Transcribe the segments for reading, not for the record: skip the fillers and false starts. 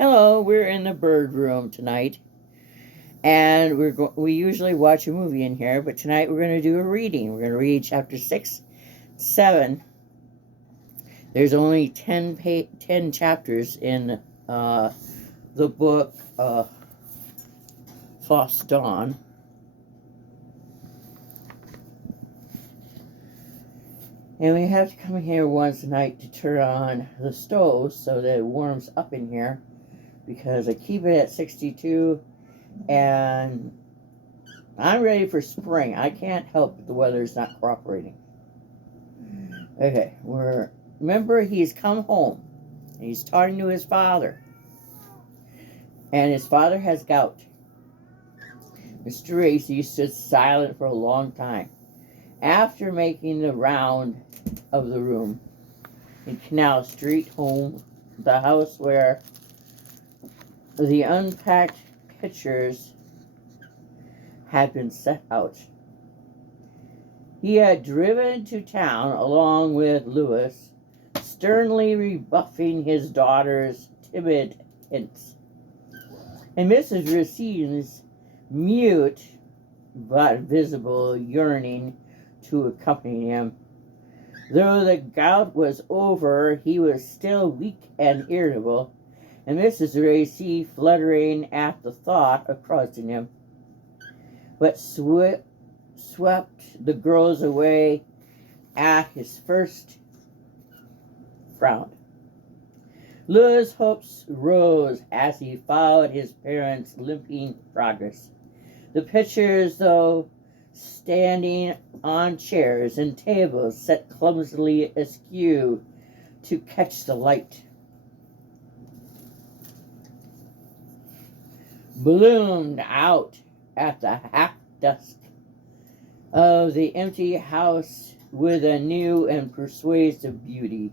Hello, we're in the bird room tonight, and we usually watch a movie in here, but tonight we're going to do a reading. We're going to read chapter 6, 7. There's only 10 chapters in the book False Dawn. And we have to come here once a night to turn on the stove so that it warms up in here, because I keep it at 62 and I'm ready for spring. I can't help it, the weather's not cooperating. Okay, remember, he's come home and he's talking to his father, and his father has gout. Mr. Racy stood silent for a long time. After making the round of the room in Canal Street, home, the house where the unpacked pictures had been set out, he had driven to town along with Louis, sternly rebuffing his daughter's timid hints, and Mrs. Racine's mute but visible yearning to accompany him. Though the gout was over, he was still weak and irritable, and Mrs. Racy fluttering at the thought of crossing him, but swept the girls away at his first frown. Louis' hopes rose as he followed his parents' limping progress. The pictures, though, standing on chairs and tables set clumsily askew to catch the light, bloomed out at the half-dusk of the empty house with a new and persuasive beauty.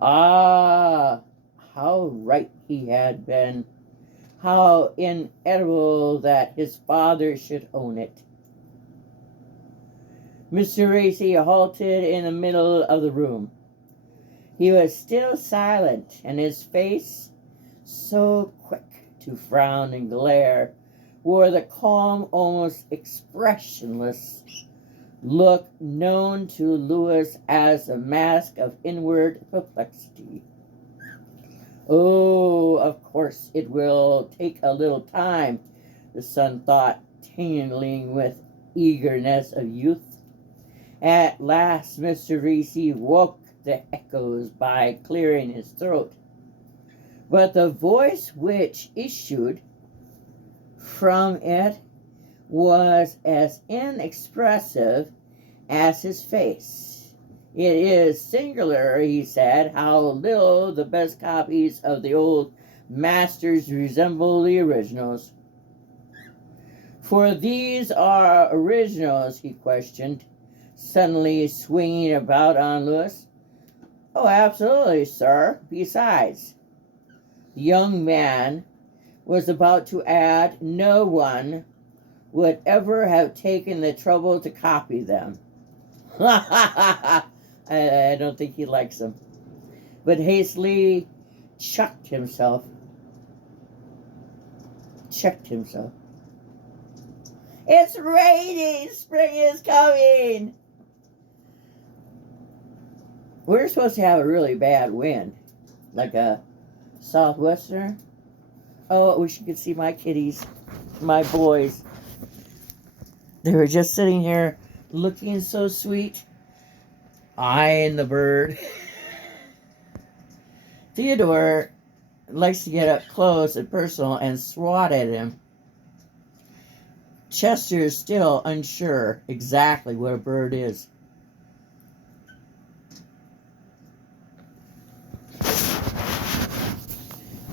Ah, how right he had been! How inevitable that his father should own it. Mr. Racy halted in the middle of the room. He was still silent, and his face, so quick to frown and glare, wore the calm, almost expressionless look known to Louis as a mask of inward perplexity. Oh, of course it will take a little time, the son thought, tingling with eagerness of youth. At last Mr. Racy woke the echoes by clearing his throat, but the voice which issued from it was as inexpressive as his face. It is singular, he said, how little the best copies of the old masters resemble the originals. For these are originals, he questioned, suddenly swinging about on Louis. Oh, absolutely, sir. Besides, the young man was about to add, no one would ever have taken the trouble to copy them. I don't think he likes them, but hastily checked himself. It's raining! Spring is coming! We're supposed to have a really bad wind, like a southwesterner. Oh, I wish you could see my kitties, my boys. They were just sitting here looking so sweet, eyeing the bird. Theodore likes to get up close and personal and swat at him. Chester is still unsure exactly what a bird is.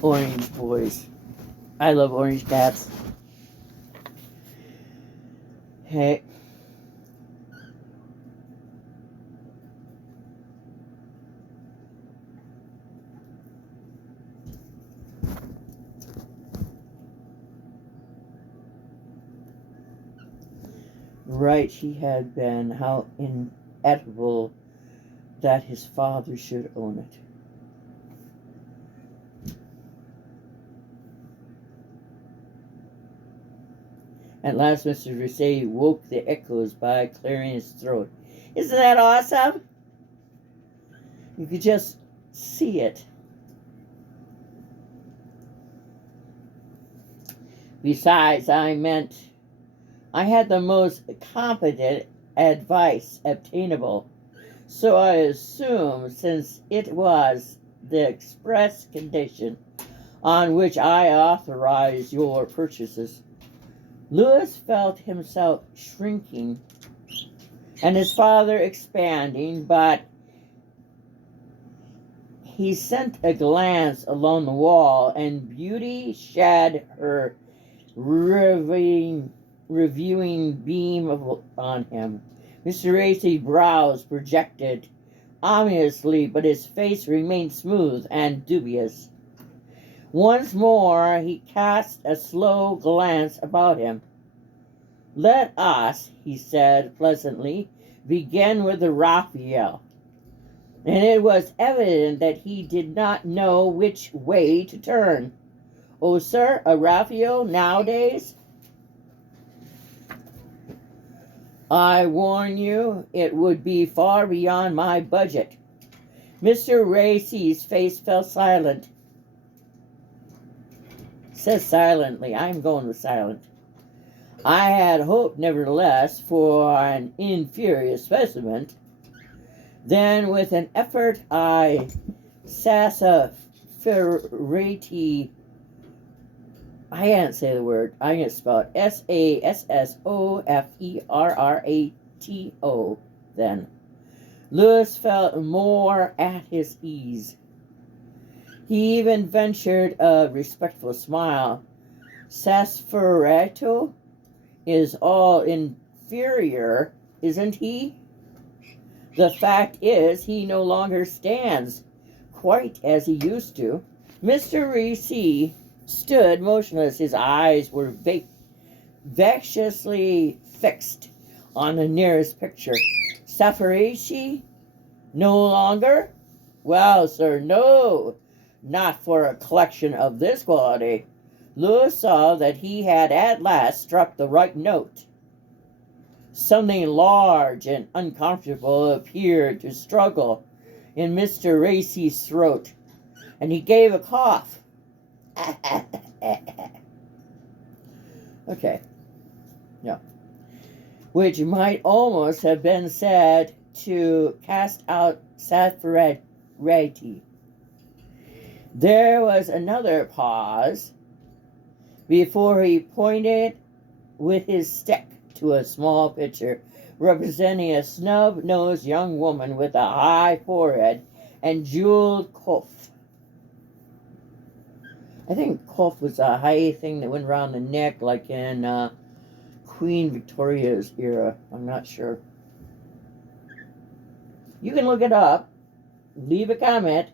Orange boys. I love orange cats. Hey. Right he had been, how inevitable that his father should own it. At last, Mr. Rossetti woke the echoes by clearing his throat. Isn't that awesome? You could just see it. Besides, I had the most competent advice obtainable. So I assume, since it was the express condition on which I authorized your purchases. Louis felt himself shrinking and his father expanding, but he sent a glance along the wall, and beauty shed her reviewing beam on him. Mr. Racy's brows projected ominously, but his face remained smooth and dubious. Once more he cast a slow glance about him. Let us, he said pleasantly, begin with the Raphael. And it was evident that he did not know which way to turn. Oh, sir, a Raphael nowadays? I warn you, it would be far beyond my budget. Mr. Racy's face fell silent. Says silently. I'm going with silent. I had hoped, nevertheless, for an inferior specimen. Then, with an effort, I sassoferati. I can't say the word. I'm going to spell it Sassoferrato. Then, Louis felt more at his ease. He even ventured a respectful smile. Sassoferrato is all inferior, isn't he? The fact is, he no longer stands quite as he used to. Mr. Reese stood motionless. His eyes were vexiously fixed on the nearest picture. Safarici? No longer? Well, sir, no. Not for a collection of this quality. Louis saw that he had at last struck the right note. Something large and uncomfortable appeared to struggle in Mr. Racy's throat, and he gave a cough. Okay. Yeah. Which might almost have been said to cast out Saffarati. There was another pause before he pointed with his stick to a small picture representing a snub-nosed young woman with a high forehead and jeweled coif. I think coif was a high thing that went around the neck like in Queen Victoria's era. I'm not sure. You can look it up. Leave a comment.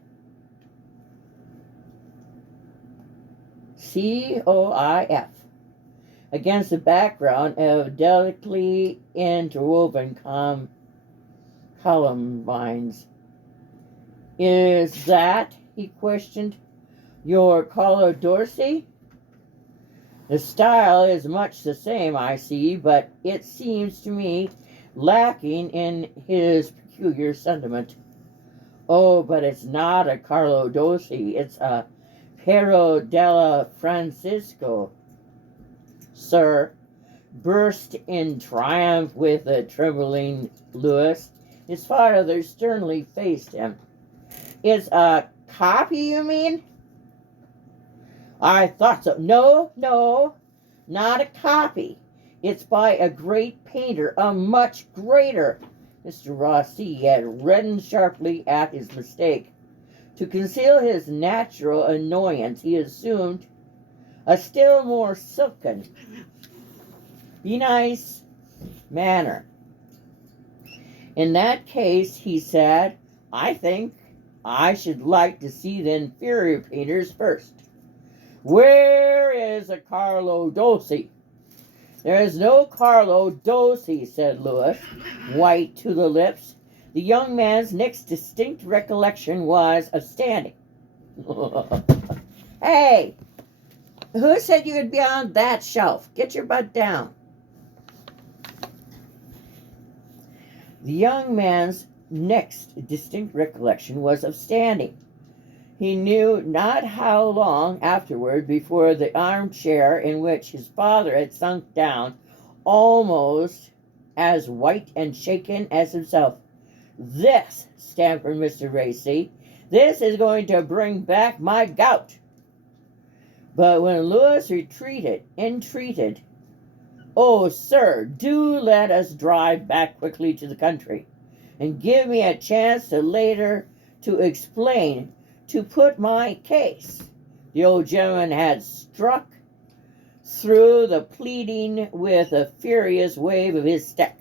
COIF. Against the background of delicately interwoven columbines. Is that, he questioned, your Carlo Dorsey? The style is much the same, I see, but it seems to me lacking in his peculiar sentiment. Oh, but it's not a Carlo Dorsey, it's a Pero della Francisco, sir, burst in triumph with a trembling Louis. His father sternly faced him. It's a copy, you mean? I thought so. No, not a copy. It's by a great painter, a much greater. Mr. Rossi had reddened sharply at his mistake. To conceal his natural annoyance, he assumed a still more silken, be nice manner. In that case, he said, I think I should like to see the inferior painters first. Where is a Carlo Dosi? There is no Carlo Dosi, said Louis, white to the lips. The young man's next distinct recollection was of standing. Hey, who said you would be on that shelf? Get your butt down. The young man's next distinct recollection was of standing. He knew not how long afterward before the armchair in which his father had sunk down, almost as white and shaken as himself. "This," stammered Mr. Racy, "this is going to bring back my gout." But when Lewis entreated, "Oh, sir, do let us drive back quickly to the country, and give me a chance to explain, to put my case," the old gentleman had struck through the pleading with a furious wave of his stick.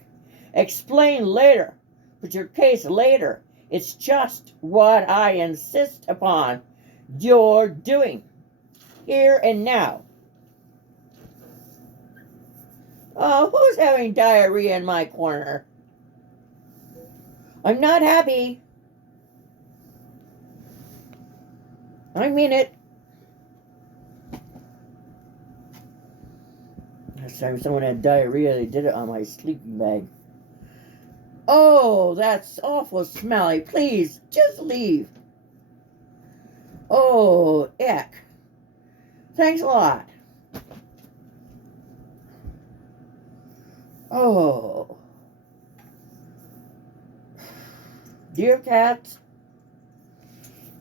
"Explain later. Put your case later. It's just what I insist upon your doing, here and now." "Oh, who's having diarrhea in my corner?" "I'm not happy." "I mean it." Last time someone had diarrhea, they did it on my sleeping bag. "Oh, that's awful smelly. Please, just leave." "Oh, ick. Thanks a lot." "Oh. Do you have cats?"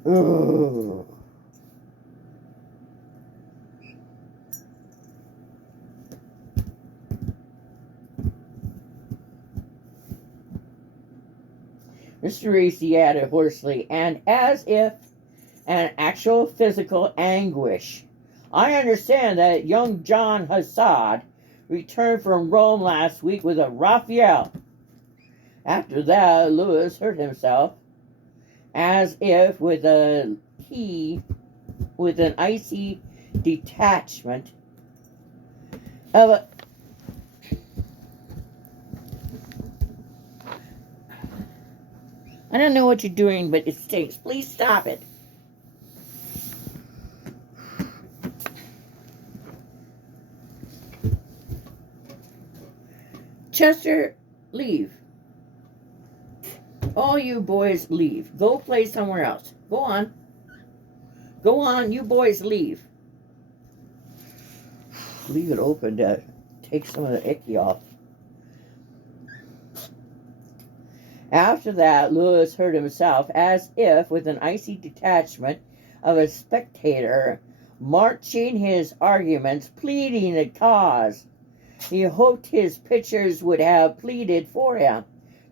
"Ugh." Mr. Racy added hoarsely, and as if an actual physical anguish, "I understand that young John Hassad returned from Rome last week with a Raphael." After that, Lewis heard himself, as if with an icy detachment of a "I don't know what you're doing, but it stinks. Please stop it." "Chester, leave. All you boys leave. Go play somewhere else. Go on. Go on, you boys leave." Leave it open to take some of the icky off. After that, Lewis heard himself, as if with an icy detachment of a spectator, marching his arguments, pleading the cause. He hoped his pictures would have pleaded for him,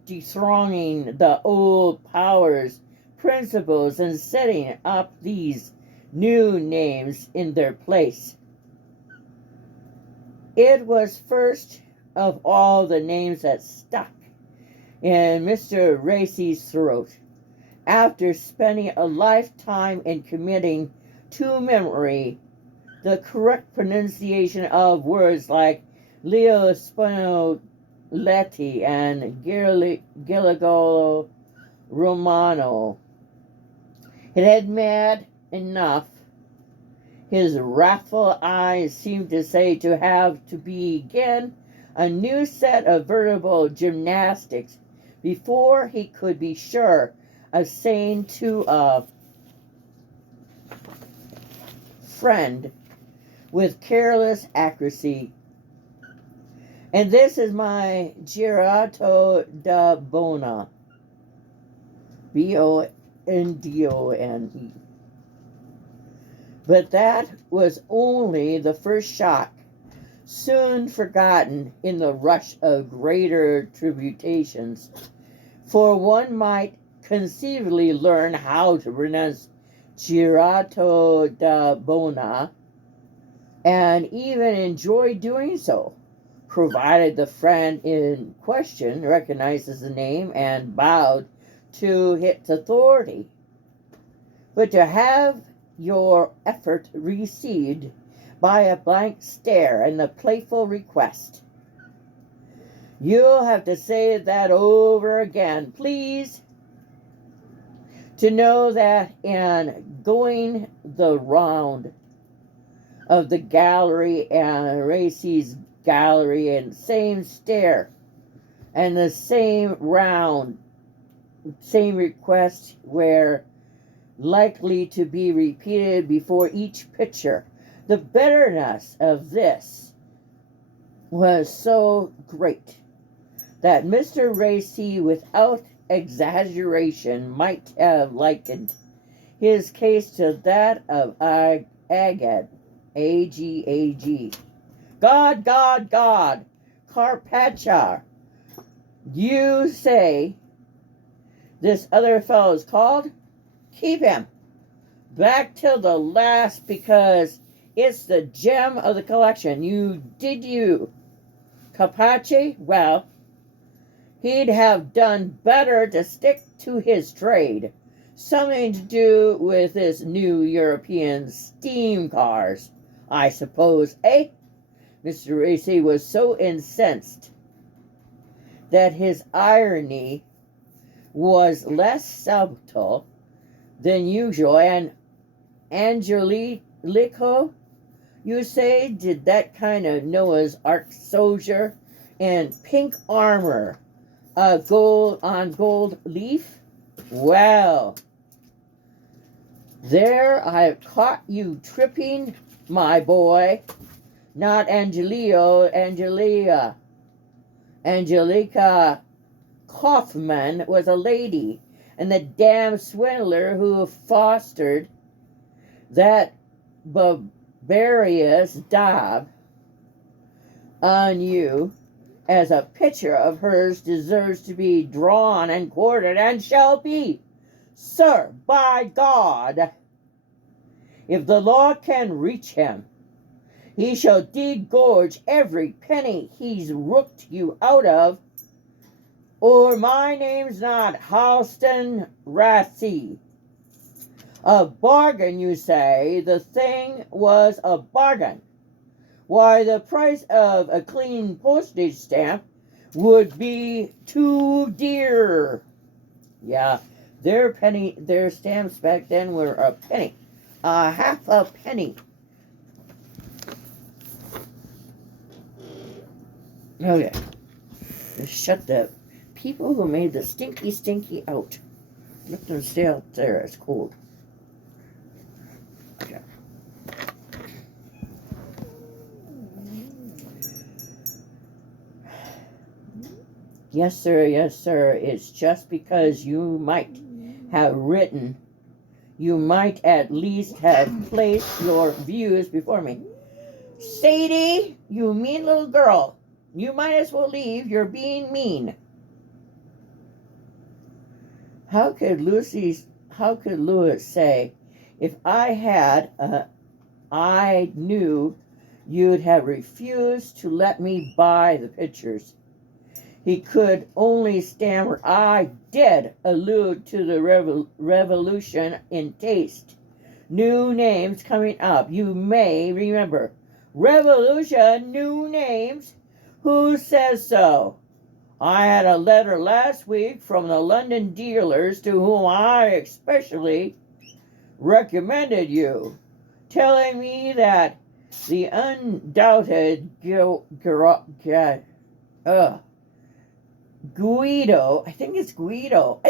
dethroning the old powers, principles, and setting up these new names in their place. It was first of all the names that stuck in Mr. Racy's throat, after spending a lifetime in committing to memory the correct pronunciation of words like Leo Spinelletti and Gilligo Romano. It had mad enough. His wrathful eyes seemed to say to have to begin a new set of verbal gymnastics before he could be sure of saying to a friend with careless accuracy, "And this is my girato da bona." Bondone. But that was only the first shock, soon forgotten in the rush of greater tribulations, for one might conceivably learn how to pronounce girato da bona, and even enjoy doing so, provided the friend in question recognizes the name and bowed to its authority. But to have your effort received by a blank stare and the playful request, "You'll have to say that over again, please," to know that in going the round of the gallery and Racy's gallery and same stare And the same requests were likely to be repeated before each picture. The bitterness of this was so great that Mr. Racy, without exaggeration, might have likened his case to that of Agag, A-G-A-G. God, God, God, Carpaccia. You say this other fellow's called? Keep him back till the last, because it's the gem of the collection. You. Carpaccia? Well, he'd have done better to stick to his trade. Something to do with this new European steam cars, I suppose, eh? Mr. Racy was so incensed that his irony was less subtle than usual. And Angelico, you say, did that kind of Noah's Ark soldier in pink armor, gold leaf? Well, there I've caught you tripping, my boy. Not Angelica Kaufman was a lady, and the damn swindler who fostered that barbarous daub on you as a picture of hers deserves to be drawn and quartered, and shall be, sir, by God. If the law can reach him, he shall degorge every penny he's rooked you out of, or my name's not Halston Racy. A bargain, you say? The thing was a bargain. Why, the price of a clean postage stamp would be too dear. Yeah, their stamps back then were a penny. Half a penny. Okay. Just shut the people who made the stinky out. Let them stay out there. It's cold. Okay. Yes, sir. Yes, sir. It's just because you might have written. You might at least have placed your views before me. Sadie, you mean little girl. You might as well leave. You're being mean. How could Louis say, if I knew you'd have refused to let me buy the pictures? He could only stammer, I did allude to the revolution in taste. New names coming up, you may remember. Revolution, new names? Who says so? I had a letter last week from the London dealers to whom I especially recommended you, telling me that the undoubted Guido, I think it's Guido,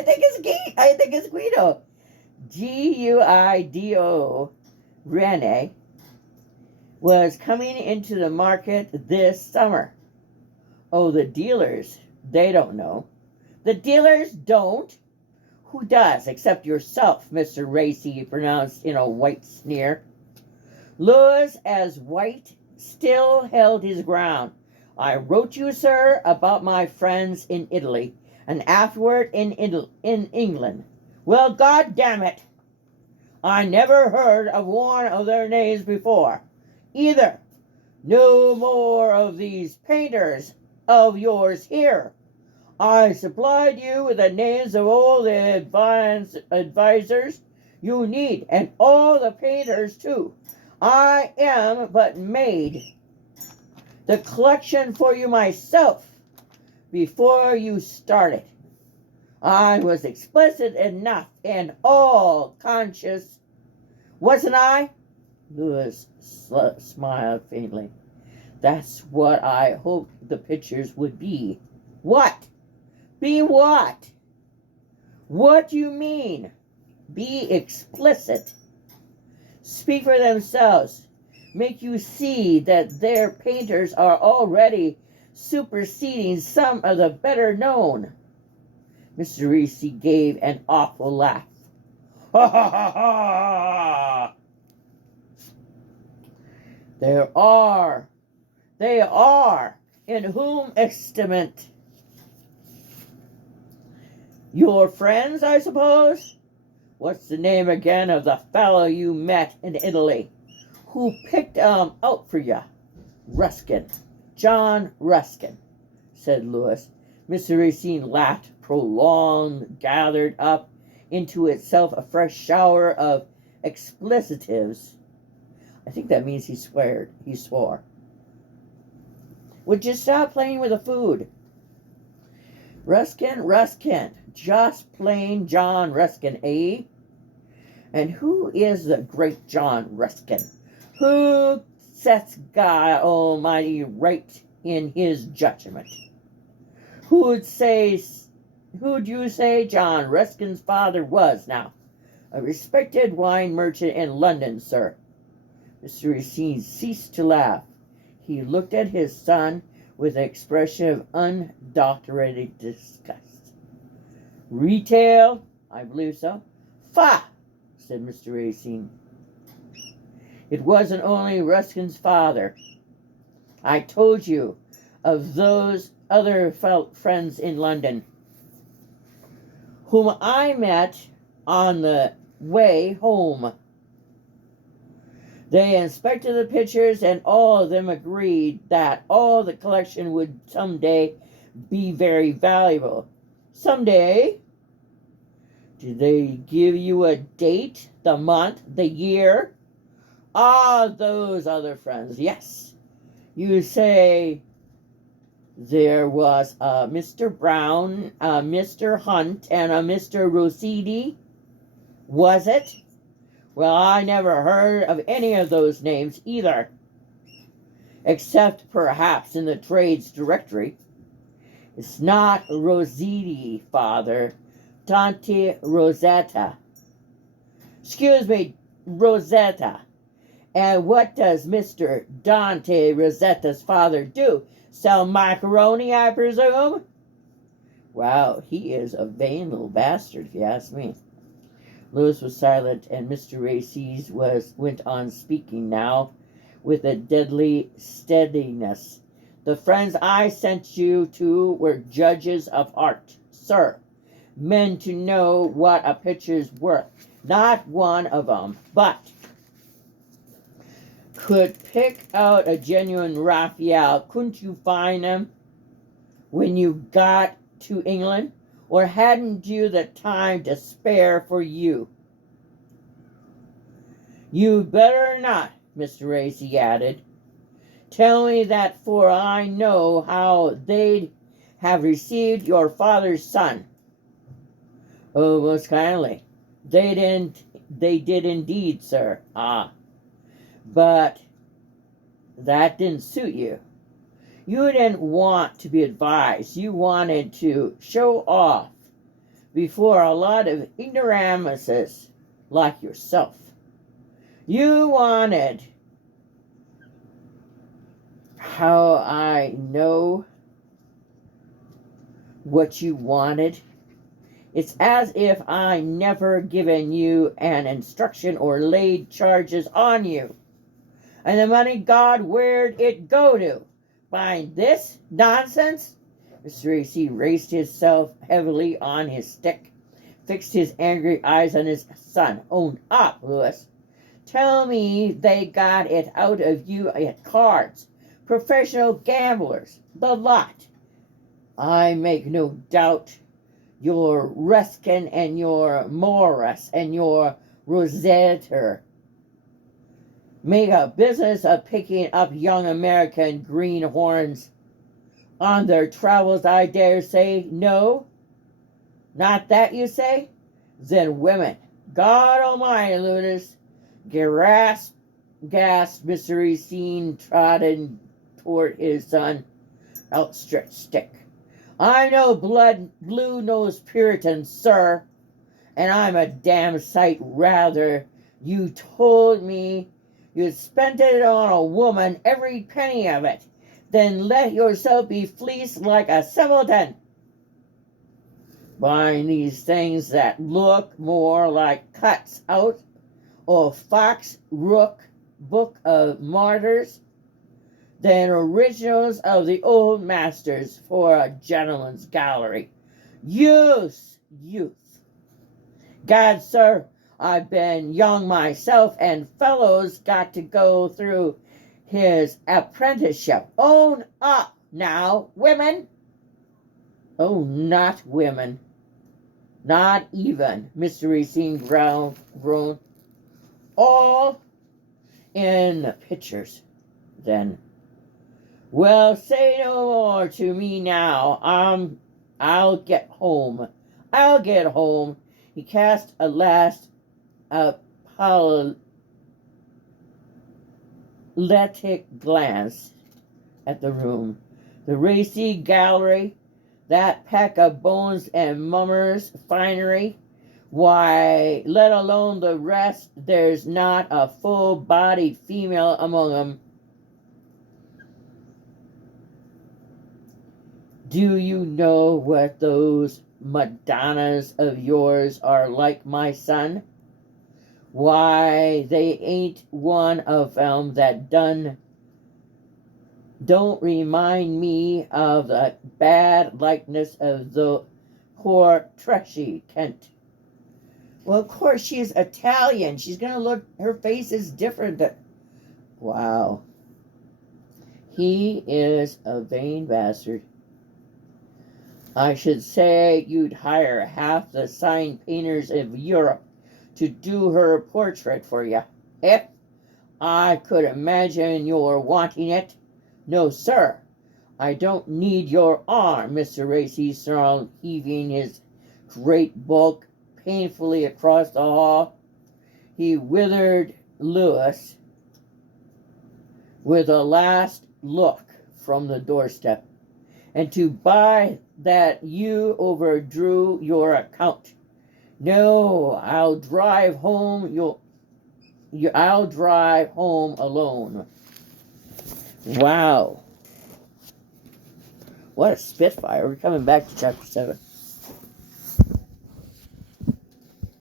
Guido, Rene, was coming into the market this summer. Oh, the dealers, they don't know. The dealers don't? Who does, except yourself, Mr. Racy pronounced in a white sneer. Louis, as white, still held his ground. I wrote you, sir, about my friends in Italy, and afterward in England. Well, God damn it! I never heard of one of their names before, either. No more of these painters of yours here. I supplied you with the names of all the advisors you need, and all the painters too. I am but made the collection for you myself before you started. I was explicit enough and all conscious, wasn't I? Louis smiled faintly. That's what I hoped the pictures would be. What? Be what? What do you mean? Be explicit. Speak for themselves. Make you see that their painters are already superseding some of the better known. Mr. Reese gave an awful laugh. Ha ha ha ha! They are, in whom estimate? Your friends, I suppose? What's the name again of the fellow you met in Italy? Who picked out for you? Ruskin. John Ruskin, said Lewis. Mr. Racine laughed, prolonged, gathered up into itself a fresh shower of explicitives. I think that means he swore. Would you stop playing with the food? Ruskin. Just plain John Ruskin, eh? And who is the great John Ruskin? Who sets God Almighty right in his judgment? Who'd you say John Ruskin's father was now? A respected wine merchant in London, sir. Mr. Racine ceased to laugh. He looked at his son with an expression of unadulterated disgust. Retail? I believe so. Fa! Said Mr. Racine. It wasn't only Ruskin's father. I told you of those other friends in London whom I met on the way home. They inspected the pictures, and all of them agreed that all the collection would someday be very valuable. Someday? Did they give you a date, the month, the year? Ah, those other friends, yes. You say there was a Mr. Brown, a Mr. Hunt, and a Mr. Rosidi? Was it? Well, I never heard of any of those names either, except perhaps in the trades directory. It's not Rosidi, Father. Dante Rosetta. Excuse me, Rosetta. And what does Mr. Dante Rosetta's father do? Sell macaroni, I presume? Wow, he is a vain little bastard, if you ask me. Lewis was silent, and Mr. Racine went on speaking now with a deadly steadiness. The friends I sent you to were judges of art, sir. Men to know what a picture's worth. Not one of them, but could pick out a genuine Raphael. Couldn't you find him when you got to England? Or hadn't you the time to spare for you? You'd better not, Mr. Racy added. Tell me that, for I know how they'd have received your father's son. Oh, most kindly. They did indeed, sir. Ah. But that didn't suit you. You didn't want to be advised. You wanted to show off before a lot of ignoramuses like yourself. You wanted, how I know what you wanted. It's as if I never given you an instruction or laid charges on you. And the money, God, where'd it go to? Buying this nonsense? Mr. Racy raised himself heavily on his stick, fixed his angry eyes on his son. Own up, Lewis. Tell me they got it out of you at cards. Professional gamblers. The lot. I make no doubt your Ruskin and your Morris and your Rosetta make a business of picking up young American greenhorns on their travels, I dare say. No? Not that, you say? Then women. God almighty, Ludus. Gasped Mr. Racine, trotting toward his son, outstretched stick. I know blue-nosed Puritan, sir, and I'm a damn sight rather you told me you'd spent it on a woman, every penny of it, than let yourself be fleeced like a simpleton, buying these things that look more like cuts out of Fox Rook Book of Martyrs than originals of the old masters for a gentleman's gallery. Youth! God, sir, I've been young myself, and fellows got to go through his apprenticeship. Own up now, women! Oh, not women. Not even, Mr. Racine groaned. All in the pictures, then. Well, say no more to me now. I'll get home. He cast a last apologetic glance at the room. The racy gallery, that pack of bones and mummers finery, why, let alone the rest, there's not a full-bodied female among them. Do you know what those Madonnas of yours are like, my son? Why, they ain't one of them that don't remind me of the bad likeness of the poor Treshy Kent. Well, of course, she's Italian. She's going to look, her face is different. Wow. He is a vain bastard. I should say you'd hire half the sign painters of Europe to do her portrait for you. If I could imagine you're wanting it. No, sir, I don't need your arm, Mr. Racy snarled, heaving his great bulk painfully across the hall. He withered Lewis with a last look from the doorstep. And to buy that you overdrew your account. No, I'll drive home. I'll drive home alone. Wow. What a spitfire. We're coming back to chapter 7.